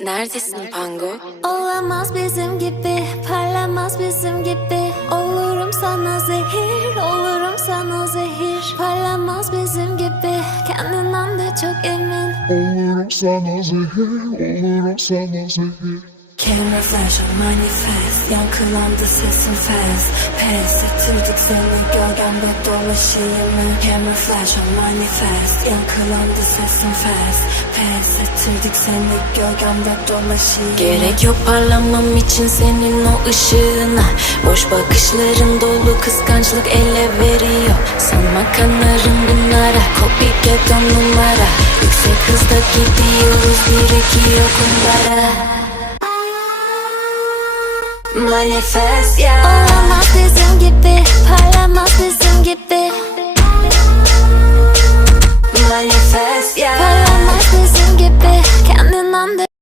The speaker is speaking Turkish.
Neredesin Pango? Olamaz bizim gibi, parlamaz bizim gibi. Olurum sana zehir, olurum sana zehir. Parlamaz bizim gibi, kendinden de çok emin. Olurum sana zehir, olurum sana zehir. Camera flash on manifest Yankılandı sesim fast Pes ettirdik seni gölgemde dolaşayım mı? Camera flash on manifest Yankılandı sesim fast Pes ettirdik seni gölgemde dolaşayım Gerek yok parlamam için senin o ışığına Boş bakışların dolu kıskançlık ele veriyor Sanma kanarım bunlara Copycat on numara Yüksek hızda gidiyoruz bir iki yokum onlara Manifest, yeah All of my